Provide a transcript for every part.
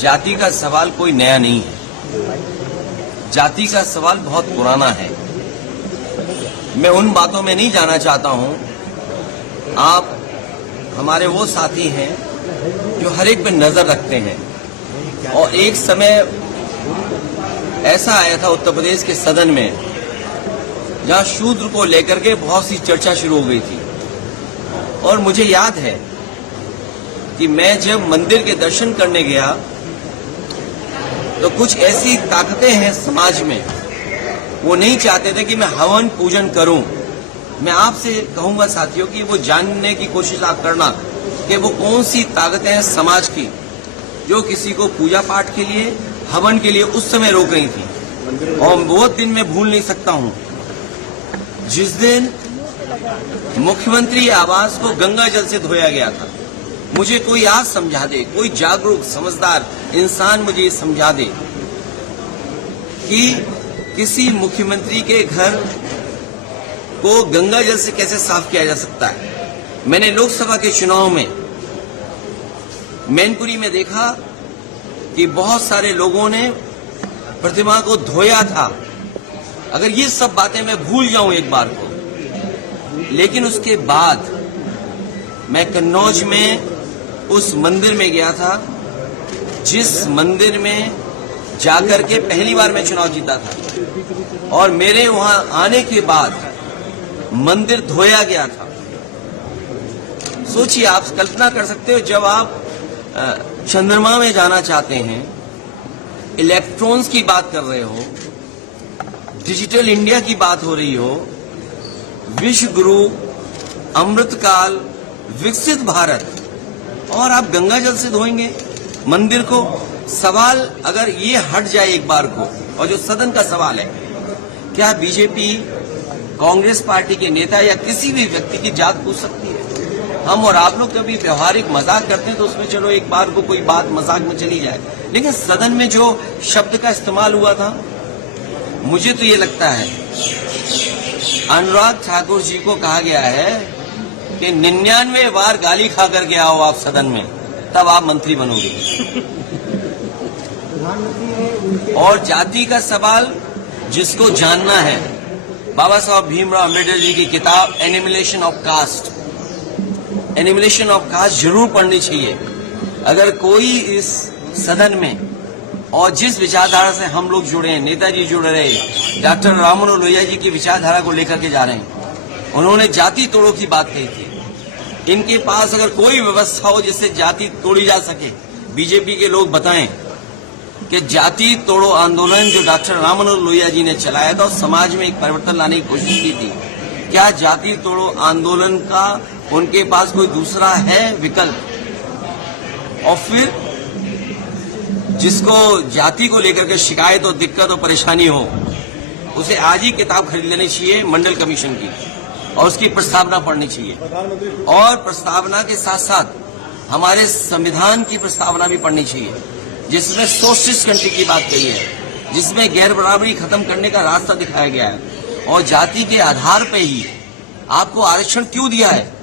जाति का सवाल कोई नया नहीं है। जाति का सवाल बहुत पुराना है। मैं उन बातों में नहीं जाना चाहता हूं। आप हमारे वो साथी हैं जो हर एक पे नजर रखते हैं, और एक समय ऐसा आया था उत्तर प्रदेश के सदन में जहां शूद्र को लेकर के बहुत सी चर्चा शुरू हो गई थी। और मुझे याद है कि मैं जब मंदिर के दर्शन करने गया तो कुछ ऐसी ताकतें हैं समाज में, वो नहीं चाहते थे कि मैं हवन पूजन करूं। मैं आपसे कहूंगा साथियों कि वो जानने की कोशिश आप करना कि वो कौन सी ताकतें हैं समाज की जो किसी को पूजा पाठ के लिए, हवन के लिए उस समय रोक रही थी। और वो दिन मैं भूल नहीं सकता हूं जिस दिन मुख्यमंत्री आवास को गंगा जल से धोया गया था। मुझे कोई आज समझा दे, कोई जागरूक समझदार इंसान मुझे ये समझा दे कि किसी मुख्यमंत्री के घर को गंगा जल से कैसे साफ किया जा सकता है। मैंने लोकसभा के चुनाव में मैनपुरी में देखा कि बहुत सारे लोगों ने प्रतिमा को धोया था। अगर ये सब बातें मैं भूल जाऊं एक बार को, लेकिन उसके बाद मैं कन्नौज में उस मंदिर में गया था जिस मंदिर में जाकर के पहली बार मैं चुनाव जीता था, और मेरे वहां आने के बाद मंदिर धोया गया था। सोचिए, आप कल्पना कर सकते हो, जब आप चंद्रमा में जाना चाहते हैं, इलेक्ट्रॉन्स की बात कर रहे हो, डिजिटल इंडिया की बात हो रही हो, विश्व गुरु, अमृतकाल, विकसित भारत, और आप गंगा जल से धोएंगे मंदिर को। सवाल अगर ये हट जाए एक बार को, और जो सदन का सवाल है, क्या बीजेपी, कांग्रेस पार्टी के नेता या किसी भी व्यक्ति की जात पूछ सकती है? हम और आप लोग कभी व्यवहारिक मजाक करते हैं तो उसमें चलो एक बार को कोई बात मजाक में चली जाए, लेकिन सदन में जो शब्द का इस्तेमाल हुआ था, मुझे तो ये लगता है अनुराग ठाकुर जी को कहा गया है कि 99 बार गाली खा करके आओ आप सदन में, तब आप मंत्री बनोगे। और जाति का सवाल जिसको जानना है, बाबा साहब भीमराव अम्बेडकर जी की किताब एनिमिलेशन ऑफ कास्ट, एनिमिलेशन ऑफ कास्ट जरूर पढ़नी चाहिए। अगर कोई इस सदन में, और जिस विचारधारा से हम लोग जुड़े हैं, नेताजी जुड़ रहे हैं, डॉक्टर राम मनोहर लोहिया जी की विचारधारा को लेकर के जा रहे हैं, उन्होंने जाति तोड़ो की बात कही थी। इनके पास अगर कोई व्यवस्था हो जिससे जाति तोड़ी जा सके, बीजेपी के लोग बताएं कि जाति तोड़ो आंदोलन जो डॉक्टर राम मनोहर लोहिया जी ने चलाया था और समाज में एक परिवर्तन लाने की कोशिश की थी, क्या जाति तोड़ो आंदोलन का उनके पास कोई दूसरा है विकल्प? और फिर जिसको जाति को लेकर के शिकायत और दिक्कत और परेशानी हो, उसे आज ही किताब खरीद लेनी चाहिए मंडल कमीशन की, और उसकी प्रस्तावना पढ़नी चाहिए। और प्रस्तावना के साथ साथ हमारे संविधान की प्रस्तावना भी पढ़नी चाहिए, जिसमें सोशलिस्ट कंट्री की बात कही है, जिसमें गैर बराबरी खत्म करने का रास्ता दिखाया गया है। और जाति के आधार पर ही आपको आरक्षण क्यों दिया है?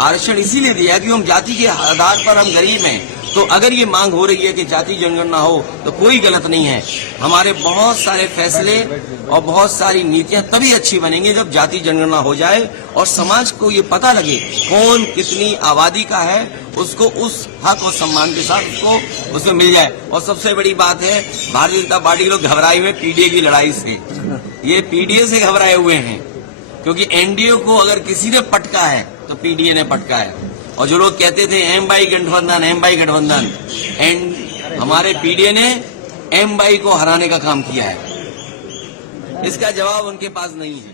आरक्षण इसीलिए दिया कि हम जाति के आधार पर हम गरीब हैं। तो अगर ये मांग हो रही है कि जाति जनगणना हो तो कोई गलत नहीं है। हमारे बहुत सारे फैसले और बहुत सारी नीतियां तभी अच्छी बनेंगी जब जाति जनगणना हो जाए और समाज को ये पता लगे कौन कितनी आबादी का है, उसको उस हक और सम्मान के साथ उसको उसमें मिल जाए। और सबसे बड़ी बात है, भारतीय जनता पार्टी के लोग घबराए हुए पीडीए की लड़ाई से। ये पीडीए से घबराए हुए हैं, क्योंकि एनडीए को अगर किसी ने पटका है तो पीडीए ने पटका है। और जो लोग कहते थे एम बाई गठबंधन, एम बाई गठबंधन, हमारे पीडीए ने एम बाई को हराने का काम किया है। इसका जवाब उनके पास नहीं है।